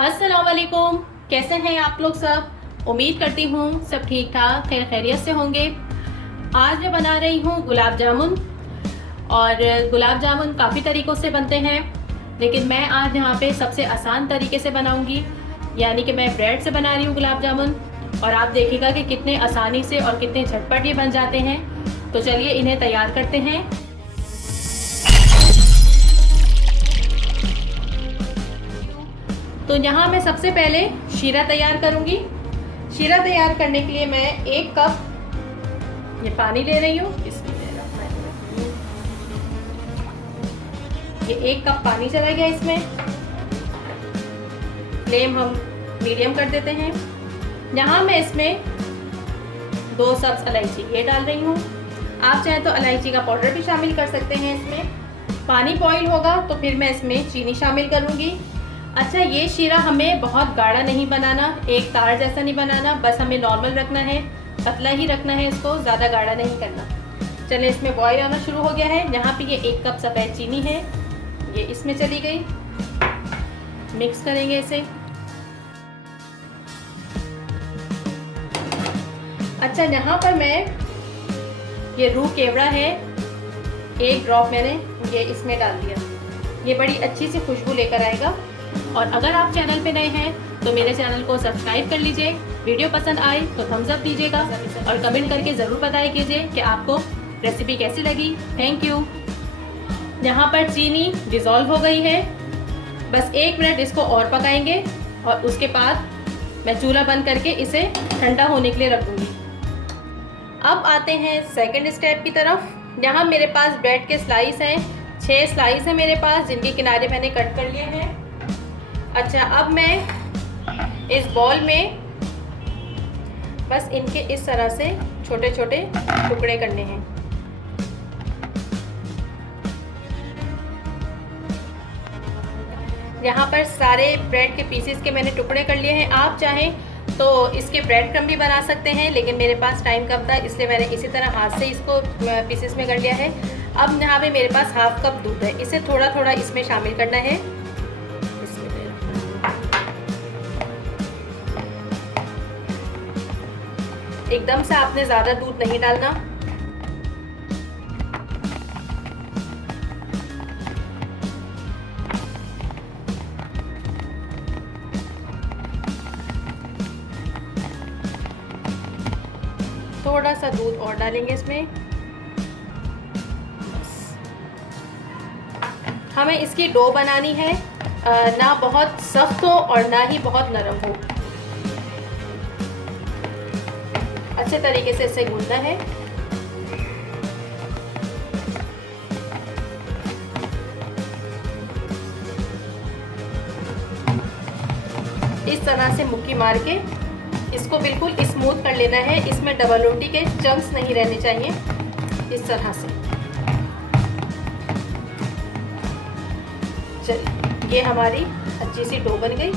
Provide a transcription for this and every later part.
अस्सलाम वालेकुम। कैसे हैं आप लोग सब? उम्मीद करती हूँ सब ठीक ठाक खैर खैरियत से होंगे। आज मैं बना रही हूँ गुलाब जामुन। और गुलाब जामुन काफ़ी तरीक़ों से बनते हैं, लेकिन मैं आज यहाँ पे सबसे आसान तरीके से बनाऊँगी, यानी कि मैं ब्रेड से बना रही हूँ गुलाब जामुन। और आप देखिएगा कि कितने आसानी से और कितने झटपट ये बन जाते हैं। तो चलिए इन्हें तैयार करते हैं। तो यहाँ मैं सबसे पहले शीरा तैयार करूँगी। शीरा तैयार करने के लिए मैं 1 कप ये पानी ले रही हूँ। ये 1 कप पानी चला गया इसमें। फ्लेम हम मीडियम कर देते हैं। यहाँ मैं इसमें 2 सब्ज़ इलायची ये डाल रही हूँ। आप चाहें तो इलायची का पाउडर भी शामिल कर सकते हैं इसमें। पानी बॉईल होगा तो फिर मैं इसमें चीनी शामिल करूँगी। अच्छा, ये शीरा हमें बहुत गाढ़ा नहीं बनाना, एक तार जैसा नहीं बनाना, बस हमें नॉर्मल रखना है, पतला ही रखना है इसको, ज़्यादा गाढ़ा नहीं करना। चलिए इसमें बॉईल आना शुरू हो गया है। यहाँ पे ये 1 कप सफ़ेद चीनी है, ये इसमें चली गई। मिक्स करेंगे इसे। अच्छा, यहाँ पर मैं ये रूह केवड़ा है, 1 ड्रॉप मैंने ये इसमें डाल दिया। ये बड़ी अच्छी सी खुशबू लेकर आएगा। और अगर आप चैनल पे नए हैं तो मेरे चैनल को सब्सक्राइब कर लीजिए। वीडियो पसंद आए तो थम्स अप दीजिएगा और कमेंट करके ज़रूर बताया कीजिए कि आपको रेसिपी कैसी लगी। Thank you. यहाँ पर चीनी डिज़ोल्व हो गई है। बस 1 मिनट इसको और पकाएंगे और उसके बाद मैं चूल्हा बंद करके इसे ठंडा होने के लिए रख दूँगी। अब आते हैं सेकंड स्टेप की तरफ। यहाँ मेरे पास ब्रेड के स्लाइस हैं, 6 स्लाइस हैं मेरे पास, जिनके किनारे मैंने कट कर लिए हैं। अच्छा, अब मैं इस बॉल में बस इनके इस तरह से छोटे छोटे टुकड़े करने हैं। यहाँ पर सारे ब्रेड के पीसेस के मैंने टुकड़े कर लिए हैं। आप चाहें तो इसके ब्रेड क्रम्ब भी बना सकते हैं, लेकिन मेरे पास टाइम कम था इसलिए मैंने इसी तरह हाथ से इसको पीसेस में कर लिया है। अब यहाँ पे मेरे पास हाफ कप दूध है, इसे थोड़ा थोड़ा इसमें शामिल करना है। एकदम से आपने ज़्यादा दूध नहीं डालना। थोड़ा सा दूध और डालेंगे इसमें। हमें इसकी डो बनानी है, ना बहुत सख्त हो और ना ही बहुत नरम हो। अच्छे तरीके से इसे गूंथना है। इस तरह से मुक्की मार के इसको बिल्कुल स्मूथ कर लेना है। इसमें डबल रोटी के चंक्स नहीं रहने चाहिए। इस तरह से चलिए, ये हमारी अच्छी सी डो बन गई।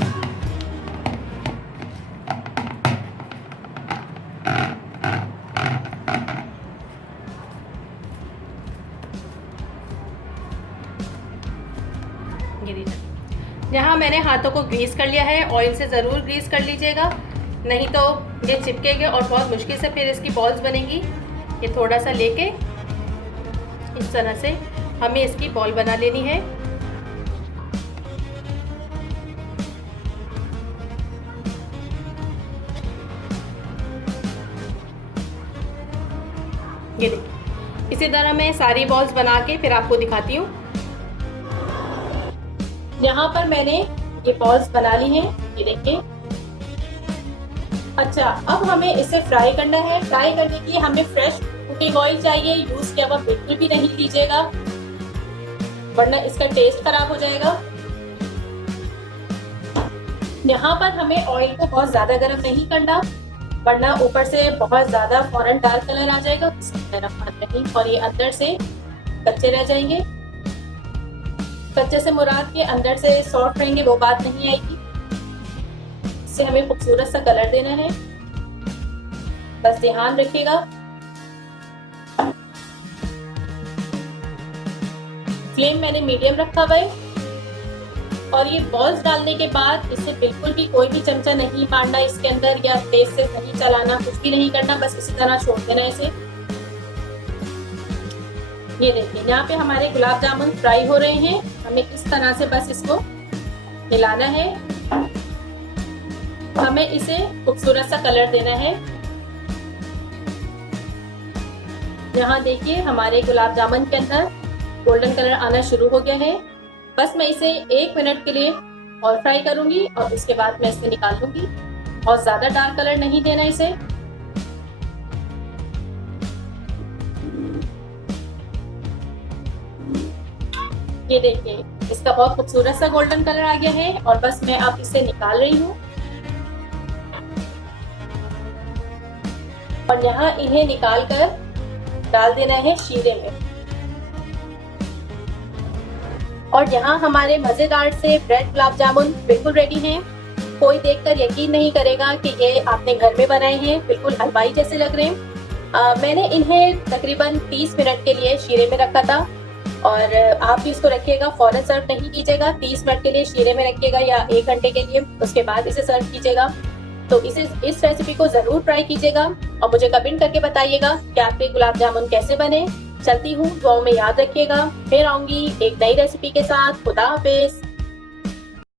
यहाँ मैंने हाथों को ग्रीस कर लिया है। ऑयल से ज़रूर ग्रीस कर लीजिएगा, नहीं तो ये चिपकेंगे और बहुत मुश्किल से फिर इसकी बॉल्स बनेंगी। ये थोड़ा सा लेके इस तरह से हमें इसकी बॉल बना लेनी है। ये देखिए, इसी तरह मैं सारी बॉल्स बना के फिर आपको दिखाती हूँ। यहाँ पर मैंने ये बॉल्स बना ली हैं, ये देखिए। अच्छा, अब हमें इसे फ्राई करना है। फ्राई करने के लिए हमें फ्रेश कुकिंग ऑयल चाहिए। यूज़ किया हुआ बिल्कुल भी नहीं लीजिएगा, वरना इसका टेस्ट खराब हो जाएगा। यहाँ पर हमें ऑयल को बहुत ज़्यादा गर्म नहीं करना, वरना ऊपर से बहुत ज़्यादा फौरन डार्क कलर आ जाएगा और ये अंदर से कच्चे रह जाएंगे। कच्चे से मुराद के अंदर से सॉफ्ट रहेंगे, वो बात नहीं आएगी। इससे हमें खूबसूरत सा कलर देना है, बस ध्यान रखिएगा। फ्लेम मैंने मीडियम रखा हुआ है और ये बॉल्स डालने के बाद इसे बिल्कुल भी कोई भी चमचा नहीं मारना इसके अंदर या तेज से नहीं चलाना, कुछ भी नहीं करना, बस इसी तरह छोड़ देना इसे। ये देखिए यहाँ पे हमारे गुलाब जामुन फ्राई हो रहे हैं। हमें इस तरह से बस इसको मिलाना है। हमें इसे खूबसूरत सा कलर देना है। यहाँ देखिए हमारे गुलाब जामुन के अंदर गोल्डन कलर आना शुरू हो गया है। बस मैं इसे 1 मिनट के लिए और फ्राई करूंगी और उसके बाद मैं इसे निकाल लूंगी। और ज्यादा डार्क कलर नहीं देना इसे। ये देखिए इसका बहुत खूबसूरत सा गोल्डन कलर आ गया है और बस मैं अब इसे निकाल रही हूँ। और यहाँ इन्हें निकाल कर डाल देना है शीरे में। और यहाँ हमारे मजेदार से ब्रेड गुलाब जामुन बिल्कुल रेडी हैं। कोई देखकर यकीन नहीं करेगा कि ये आपने घर में बनाए हैं, बिल्कुल हलवाई जैसे लग रहे हैं। मैंने इन्हें तकरीबन 30 मिनट के लिए शीरे में रखा था और आप भी इसको रखिएगा, फौरन सर्व नहीं कीजिएगा। 30 मिनट के लिए शीरे में रखिएगा या 1 घंटे के लिए, उसके बाद इसे सर्व कीजिएगा। तो इस रेसिपी को जरूर ट्राई कीजिएगा और मुझे कमेंट करके बताइएगा कि आपके गुलाब जामुन कैसे बने। चलती हूँ, दुआओं में याद रखिएगा। फिर आऊंगी एक नई रेसिपी के साथ। खुदा हाफिज।